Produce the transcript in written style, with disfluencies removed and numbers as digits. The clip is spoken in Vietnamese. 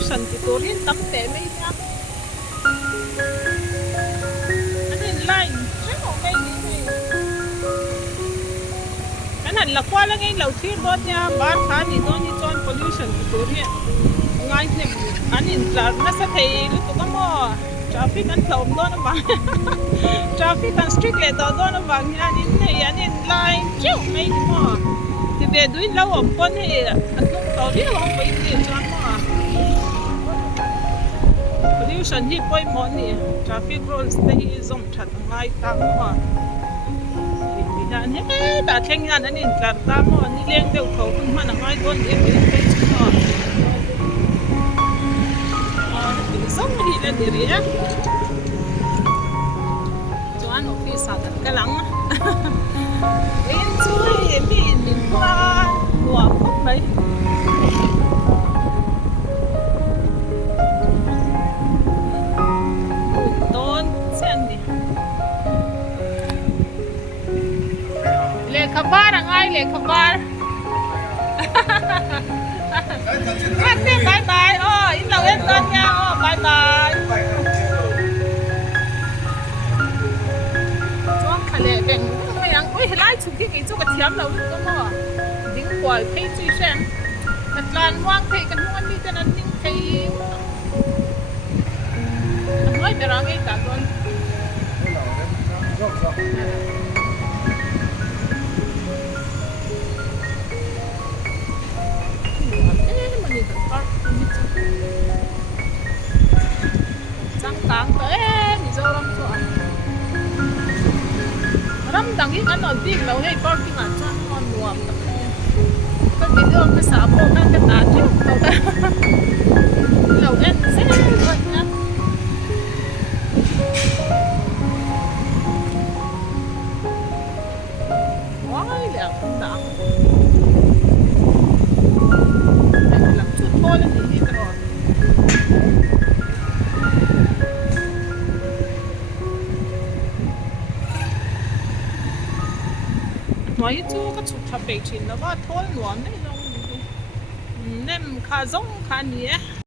pollution thì tôi hiện tấm tế mấy nhá anh nhìn lại chắc không mấy gì cái này là qua là ngay đầu tiên đó nha bán khá thì đó như chọn pollution thì tôi hiện ngay thì anh nhìn ra nó sẽ thấy lúc tụi con mò traffic anh thầu đó nó bằng traffic anh street lệ đó nó bằng nha nhìn này anh nhìn lại chiếu mấy gì mò thì về đuôi lâu ở con thì anh không tàu đi không phải gì cho anh mò pollution hi poi mo ni traffic rules te hi zom that ngai ta mo ni na ne ta theng ya na ni tlar ta mo ni leng deu tho kun ma na ngai don ni pe pe mo zom hi le de ri ya chuan office sa ta ka lang en chui mi qua wa khóc đấy kabar ang ay le kabar Ate bye bye oh ilaw en don nha oh bye bye chuan khale beng mai ang oi lai chu ki ki chu ka thiam lo ko mo ding kwai phei chui sen kan lan wang phei kan hon mi kan an ding phei noi berang ei ta don tang tới thì do lắm rồi lắm đằng ít ăn ở đi lâu hay parking ăn cho ngon nuông cái video cái xã bộ cái tát chứ lâu ta lâu em sẽ rồi nhá quá là không đáng em làm chút thôi là thì hết rồi nói chú cái chụp thập bể chín nó có thôn luôn đấy, nem khá giống khá nhẹ.